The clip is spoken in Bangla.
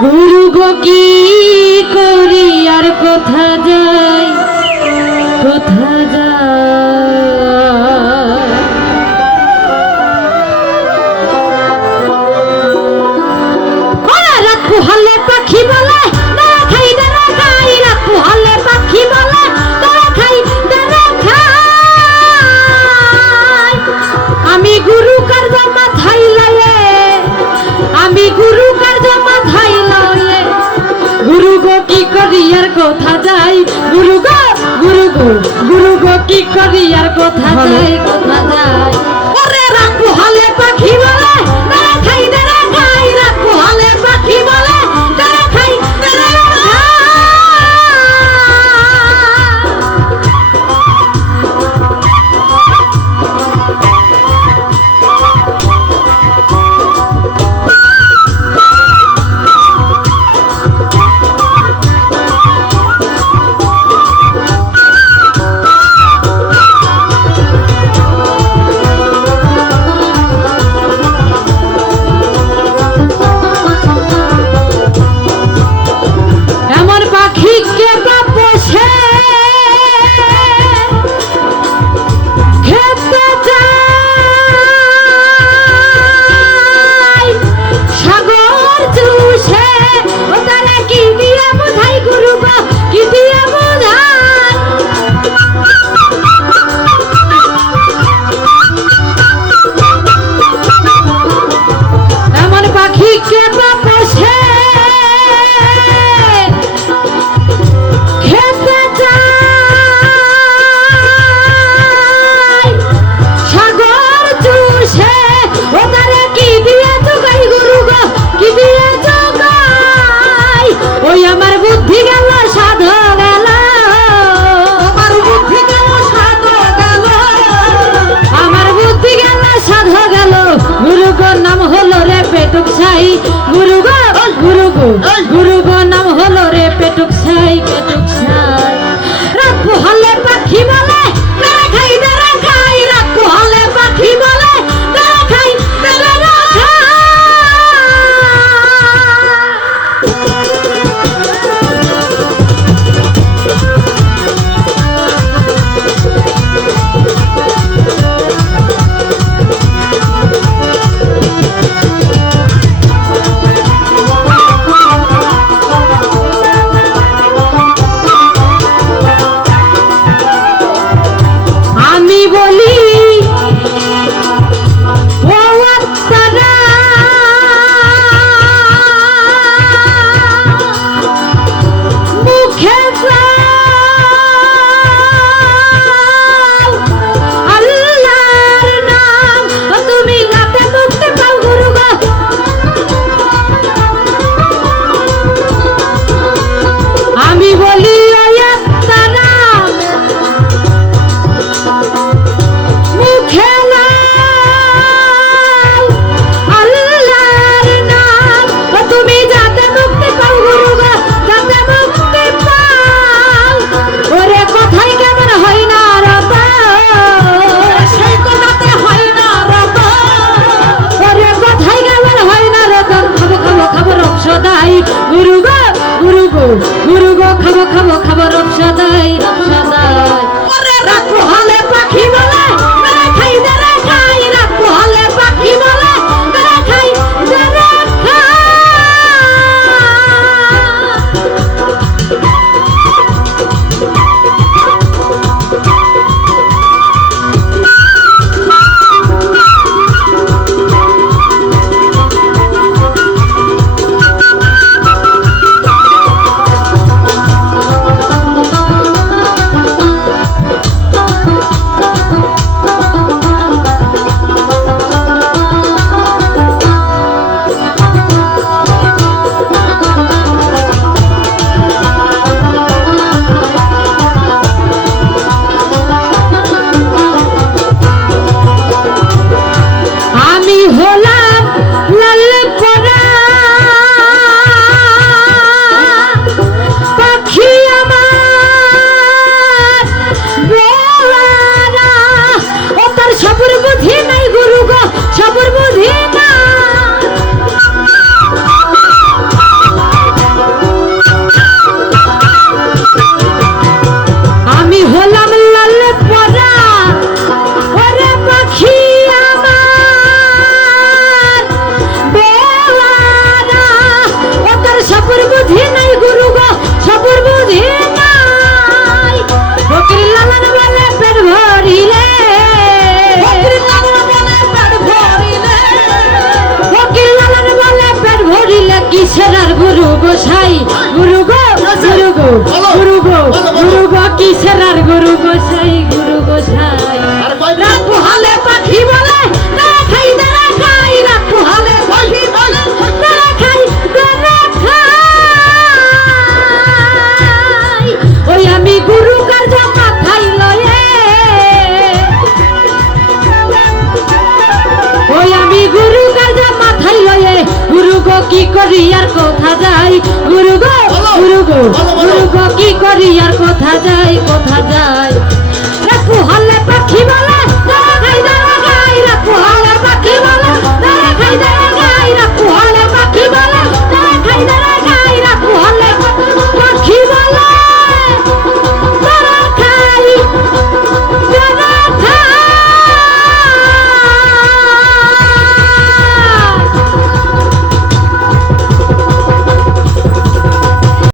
গুরু গো কি কথা যাই গুরু গো গুরু গো গুরু গো কি করি আর কোথা যাই কথা যাই গুরু গো গুরু গো গুরু গো নাম হলো রে পেটুক সাই পেটুক সাই Can't fly. খাব খাব রব সাদাই রব সাদাই vida গুরু গো গুরু গো গুরু গো গুরু গো গুরু গো কিসেরার গুরু গো গুরু গো করি আর কোথা যাই? গুরু গো গুরু গো গুরু গো কি করি আর কোথা যাই কোথা যাই? রাখু হলে